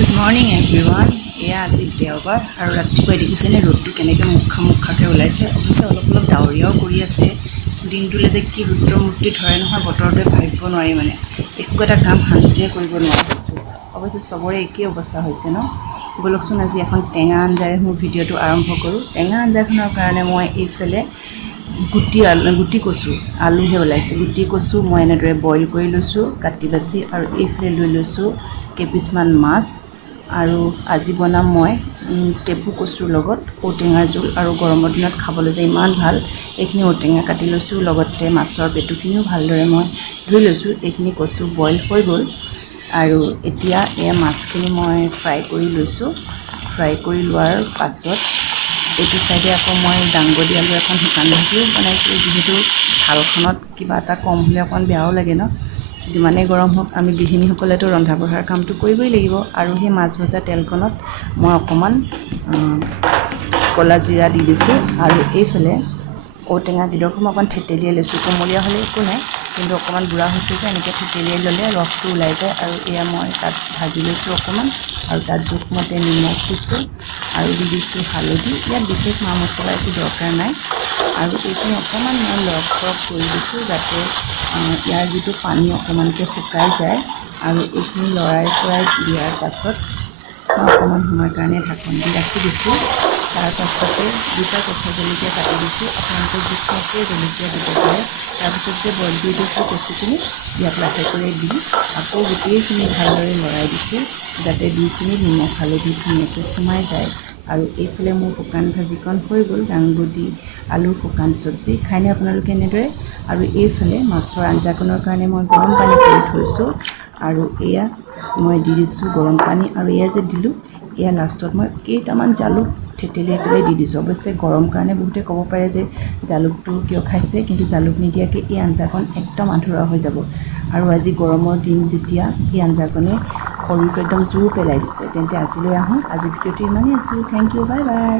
Good morning everyone এয়া আজি দেওবাৰ আৰু ৰাতিপুৱাই দেখিছেনে ৰ'দটো কেনেকৈ মুখা মুখাকৈ ওলাইছে? অৱশ্যে অলপ অলপ ডাৱৰীয়াও কৰি আছে। দিনটোলৈ যে কি ৰুদ্ৰমূৰ্তি ধৰে নহয়, বতৰটোৱে ভাবিব নোৱাৰি মানে। একো এটা কাম শান্তিৰে কৰিব নোৱাৰি। অৱশ্যে চবৰে একেই অৱস্থা হৈছে ন? ব'লকচোন আজি এখন টেঙা আঞ্জাৰে মোৰ ভিডিঅ'টো আৰম্ভ কৰোঁ। টেঙা আঞ্জাখনৰ কাৰণে মই এইফালে গুটি আলু গুটি কচু, আলুহে ওলাইছে। গুটি কচু মই এনেদৰে বইল কৰি লৈছোঁ, কাটি বাচি আৰু এইফালে লৈ লৈছোঁ কেইপিচমান মাছ। আৰু আজি বনাম মই টেপু কচুৰ লগত ঔটেঙাৰ জোল আৰু গৰমৰ দিনত খাবলৈ যে ইমান ভাল এইখিনি ঔটেঙা কাটি লৈছোঁ লগতে মাছৰ পেটুখিনিও ভালদৰে মই ধুই লৈছোঁ এইখিনি কচু বইল হৈ গ'ল। আৰু এতিয়া এয়া মাছখিনি মই ফ্ৰাই কৰি লৈছোঁ ফ্ৰাই কৰি লোৱাৰ পাছত এইটো চাইডে আকৌ মই দাংবডি আলু এখন শুকান ভাজিও বনাইছোঁ যিহেতু থালখনত কিবা এটা কম হ'লে অকণ বেয়াও লাগে ন। যিমানেই গৰম হওক আমি গৃহিণীসকলেতো ৰন্ধা বঢ়াৰ কামটো কৰিবই লাগিব। আৰু সেই মাছ ভজা তেলকণত মই অকণমান ক'লা জিৰা দি দিছোঁ আৰু এইফালে ঔটেঙা গিডৰখন মই অকণমান থেতেলিয়াই লৈছোঁ। কোমলীয়া হ'লে একো নাই কিন্তু অকণমান বুঢ়া হৈছোঁ যে এনেকৈ থেতেলিয়াই ল'লে ৰসটো ওলাই যায়। আৰু এয়া মই তাত ভাজি লৈছোঁ অকণমান। আৰু তাত জোখমতে নিমখ দিছোঁ আৰু দি দিছোঁ হালধি। ইয়াত বিশেষ মা মছলা একো দৰকাৰ নাই। আৰু এইখিনি অকণমান মই লৰক ফৰক কৰি দিছোঁ যাতে ইয়াৰ যিটো পানী অকণমানকৈ শুকাই যায় আৰু এইখিনি লৰাই চৰাই দিয়াৰ পাছত মই অকণমান সময়ৰ কাৰণে ঢাকন দি ৰাখি দিছোঁ। তাৰ পাছতে দুটা কেঁচা জলকীয়া কাটি দিছোঁ। আপোনালোকে জোখমতে জলকীয়া দিব পাৰে তাৰপিছত যে বইল কৰি দিছোঁ কচুখিনি ইয়াত লাহেকৈ দি আকৌ গোটেইখিনি ভালদৰে লৰাই দিছোঁ যাতে দুইখিনি নিমখ হালধি ধুনীয়াকৈ সোমাই যায়। আৰু এইফালে মোৰ শুকান ভাজিকণ হৈ গ'ল দাংবডি আলু শুকান চব্জি। খায়নে আপোনালোকে এনেদৰে? আৰু এইফালে মাছৰ আঞ্জাকণৰ কাৰণে মই গৰম পানী কৰি থৈছোঁ আৰু এয়া মই দি দিছোঁ গৰম পানী। আৰু এয়া যে দিলোঁ, এয়া লাষ্টত মই কেইটামান জালুক থেতেলিয়াই পেলাই দি দিছোঁ। অৱশ্যে গৰম কাৰণে বহুতে ক'ব পাৰে যে জালুকটো কিয় খাইছে, কিন্তু জালুক নিদিয়াকৈ এই আঞ্জাকণ একদম আধৰুৱা হৈ যাব। আৰু আজি গৰমৰ দিন যেতিয়া এই আঞ্জাকণে শৰীৰটো একদম জোৰ পেলাই দিছে তেন্তে আজিলৈ আহোঁ আজি ভিডিঅ'টো ইমানেই আছিল থেংক ইউ বাই বাই